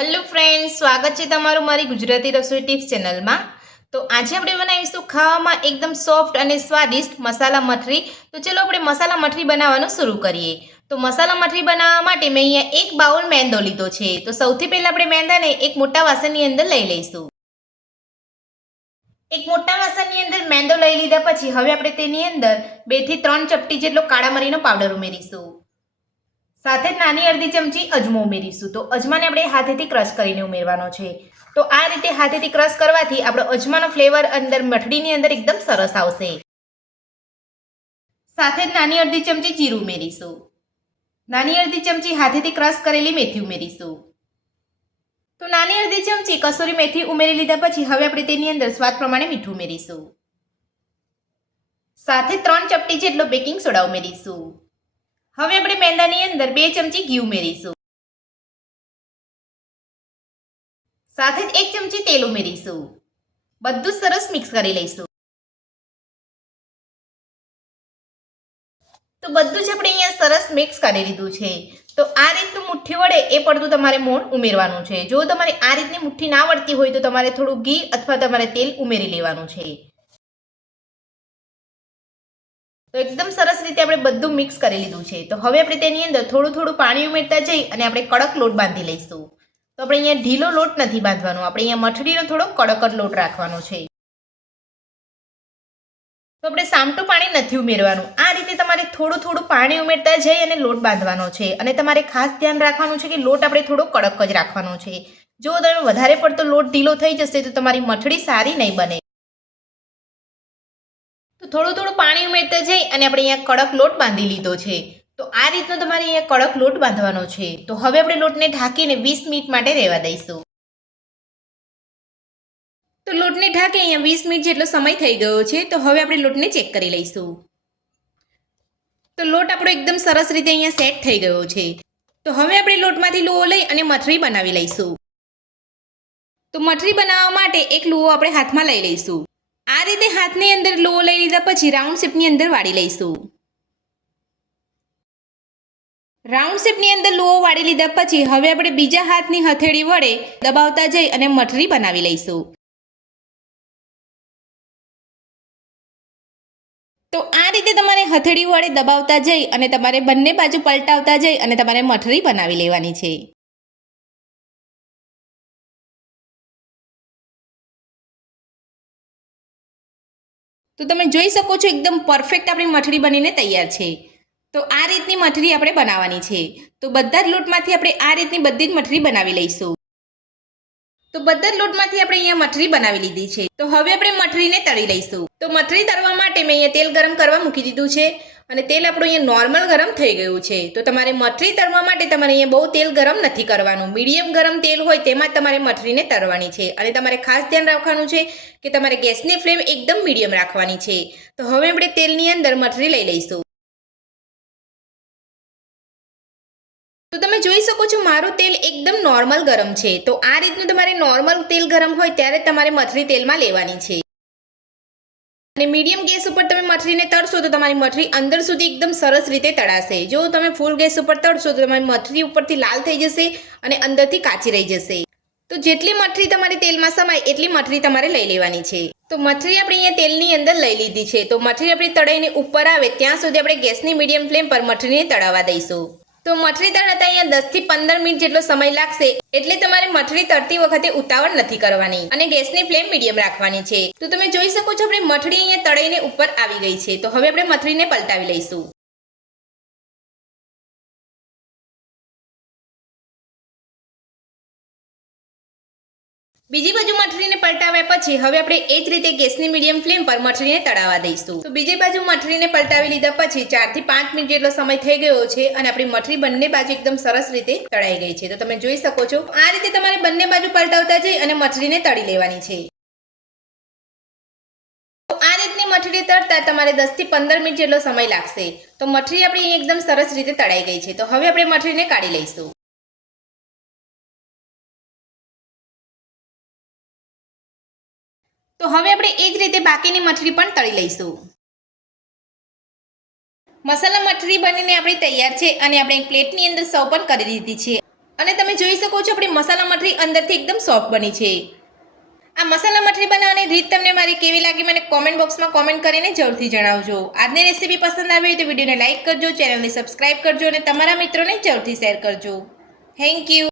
Hello friends, સ્વાગત છે તમારું મારી ગુજરાતી રસોઈ ટિપ્સ ચેનલમાં। તો આજે આપણે બનાવીશું ખાવામાં એકદમ સોફ્ટ અને સ્વાદિષ્ટ મસાલા મઠરી। તો ચલો આપણે મસાલા મઠરી બનાવવાનું શરૂ કરીએ। તો મસાલા મઠરી બનાવવા માટે મેં અહીંયા એક બાઉલ મેંદો લીધો છે। તો સૌથી પહેલાં આપણે મેંદાને એક મોટા વાસણની અંદર લઈ લઈશું। એક મોટા વાસણની અંદર મેંદો લઈ લીધા પછી હવે આપણે તેની અંદર 2 થી 3 ચપટી જેટલો કાળા મરીનો પાવડર ઉમેરીશું। સાથે જ નાની અડધી ચમચી અજમો ઉમેરીશું। તો અજમાને આપણે હાથેથી ક્રશ કરીને ઉમેરવાનો છે। તો આ રીતે હાથેથી ક્રશ કરવાથી આપણો અજમાનો ફ્લેવર અંદર મઠડીની અંદર એકદમ સરસ આવશે। સાથે જ નાની અડધી ચમચી જીરું ઉમેરીશું। નાની અડધી ચમચી હાથેથી ક્રશ કરેલી મેથી ઉમેરીશું। તો નાની અડધી ચમચી કસૂરી મેથી ઉમેરી લીધા પછી હવે આપણે તેની અંદર સ્વાદ પ્રમાણે મીઠું ઉમેરીશું। સાથે 3 ચપટી જેટલો બેકિંગ સોડા ઉમેરીશું। હવે આપણે મેંદાની અંદર 2 ચમચી ઘી ઉમેરીશું। સાથે જ 1 ચમચી તેલ ઉમેરીશું। બધું સરસ મિક્સ કરી લઈશું। તો બધું જ આપણે અહીંયા સરસ મિક્સ કરી લીધું છે। તો આ રીતનું મુઠ્ઠી વડે એ પડતું તમારે મોણ ઉમેરવાનું છે। જો તમારે આ રીતની મુઠ્ઠી ના વળતી હોય તો તમારે થોડું ઘી અથવા તમારે તેલ ઉમેરી લેવાનું છે। તો એકદમ સરસ રીતે આપણે બધું મિક્સ કરી લીધું છે। તો હવે આપણે તેની અંદર થોડું થોડું પાણી ઉમેરતા જઈ અને આપણે કડક લોટ બાંધી લઈશું। તો આપણે અહીંયા ઢીલો લોટ નથી બાંધવાનો, આપણે અહીંયા મઠડીનો થોડો કડક જ લોટ રાખવાનો છે। તો આપણે સામટું પાણી નથી ઉમેરવાનું, આ રીતે તમારે થોડું થોડું પાણી ઉમેરતા જઈ અને લોટ બાંધવાનો છે। અને તમારે ખાસ ધ્યાન રાખવાનું છે કે લોટ આપણે થોડો કડક જ રાખવાનો છે। જો તમે વધારે પડતો લોટ ઢીલો થઈ જશે તો તમારી મઠડી સારી નહીં બને। તો થોડું થોડું પાણી ઉમેરતા જઈ અને આપણે અહીંયા કડક લોટ બાંધી લીધો છે। તો આ રીતનો તમારે અહીંયા કડક લોટ બાંધવાનો છે। તો હવે આપણે લોટને ઢાંકીને 20 મિનિટ માટે રહેવા દઈશું। તો લોટને ઢાંકી અહીંયા 20 મિનિટ જેટલો સમય થઈ ગયો છે। તો હવે આપણે લોટને ચેક કરી લઈશું। તો લોટ આપણો એકદમ સરસ રીતે અહીંયા સેટ થઈ ગયો છે। તો હવે આપણે લોટમાંથી લુઓ લઈ અને મઠરી બનાવી લઈશું। તો મઠરી બનાવવા માટે એક લુઓ આપણે હાથમાં લઈ લઈશું। આ રીતે હાથની અંદર લુઓ લઈ લીધા પછી રાઉન્ડ શેપની અંદર વાળી લઈશું। રાઉન્ડ શેપની અંદર લુઓ વાળી લીધા પછી હવે આપણે બીજા હાથની હથેળી વડે દબાવતા જઈ અને મઠરી બનાવી લઈશું। તો આ રીતે તમારે હથેળી વડે દબાવતા જઈ અને તમારે બંને બાજુ પલટાવતા જઈ અને તમારે મઠરી બનાવી લેવાની છે। તો તમે જોઈ શકો છો એકદમ પરફેક્ટ આપણી મઠરી બનીને તૈયાર છે। તો આ રીતની મઠરી આપણે બનાવવાની છે। તો બધા જ લોટમાંથી આપણે આ રીતની બધી જ મઠરી બનાવી લઈશું। તો બધા જ લોટમાંથી આપણે અહીંયા મઠરી બનાવી લીધી છે। તો હવે આપણે મઠરીને તળી લઈશું। તો મઠરી તળવા માટે મેં અહીંયા તેલ ગરમ કરવા મૂકી દીધું છે અને તેલ આપણું અહીંયા નોર્મલ ગરમ થઈ ગયું છે। તો તમારે મઠરી તળવા માટે તમારે અહીંયા બહુ તેલ ગરમ નથી કરવાનું, મીડિયમ ગરમ તેલ હોય તેમાં જ તમારે મઠરીને તળવાની છે। અને તમારે ખાસ ધ્યાન રાખવાનું છે કે તમારે ગેસની ફ્લેમ એકદમ મીડિયમ રાખવાની છે। તો હવે આપણે તેલની અંદર મઠરી લઈ લઈશું। તો તમે જોઈ શકો છો મારું તેલ એકદમ નોર્મલ ગરમ છે। તો આ રીતનું તમારે નોર્મલ તેલ ગરમ હોય ત્યારે તમારે મઠરી તેલમાં લેવાની છે। અને મીડિયમ ગેસ ઉપર તમે મઠરીને તળશો તો તમારી મઠરી અંદર સુધી એકદમ સરસ રીતે તળાશે। જો તમે ફૂલ ગેસ ઉપર તળશો તો તમારી મઠરી ઉપરથી લાલ થઈ જશે અને અંદરથી કાચી રહી જશે। તો જેટલી મઠરી તમારી તેલમાં સમાય એટલી મઠરી તમારે લઈ લેવાની છે। તો મઠરી આપણે અહીંયા તેલની અંદર લઈ લીધી છે। તો મઠરી આપણી તળાઈને ઉપર આવે ત્યાં સુધી આપણે ગેસની મીડિયમ ફ્લેમ પર મઠરીને તળાવવા દઈશું। તો મઠરી તળાતા અહીંયા 10 થી 15 મિનિટ જેટલો સમય લાગશે, એટલે તમારે મઠરી તળતી વખતે ઉતાવળ નથી કરવાની અને ગેસની ફ્લેમ મીડિયમ રાખવાની છે। તો તમે જોઈ શકો છો આપણી મઠરી અહીંયા તળાઈને ઉપર આવી ગઈ છે। તો હવે આપણે મઠરીને પલટાવી લઈશું। બીજી બાજુ મઠરીને પલટાવ્યા પછી હવે આપણે એ જ રીતે ગેસની મીડિયમ ફ્લેમ પર મઠરીને તળાવવા દઈશું। તો બીજી બાજુ મઠરીને પલટાવી લીધા પછી 4 થી 5 મિનિટ જેટલો સમય થઈ ગયો છે અને આપણી મઠરી બંને બાજુ એકદમ સરસ રીતે તળાઈ ગઈ છે। તો તમે જોઈ શકો છો આ રીતે તમારે બંને બાજુ પલટાવતા જઈ અને મઠરીને તળી લેવાની છે। તો આ રીતની મઠરી તળતા તમારે 10 થી 15 મિનિટ જેટલો સમય લાગશે। તો મઠરી આપણી એકદમ સરસ રીતે તળાઈ ગઈ છે। તો હવે આપણે મઠરીને કાઢી લઈશું। તો હવે આપણે એ જ રીતે બાકીની મઠરી પણ તળી લઈશું। મસાલા મઠરી બનીને આપણી તૈયાર છે અને આપણે એક પ્લેટની અંદર સર્વ પણ કરી દીધી છે। અને તમે જોઈ શકો છો આપણી મસાલા મઠરી અંદરથી એકદમ સોફ્ટ બની છે. આ મસાલા મઠરી બનાવવાની રીત તમને મારી કેવી લાગી મને કોમેન્ટ બોક્સમાં કોમેન્ટ કરીને જરૂરથી જણાવજો. આજની રેસીપી પસંદ આવી હોય તો વિડીયોને લાઇક કરજો, ચેનલને સબસ્ક્રાઇબ કરજો અને તમારા મિત્રોને જરૂરથી શેર કરજો. Thank you.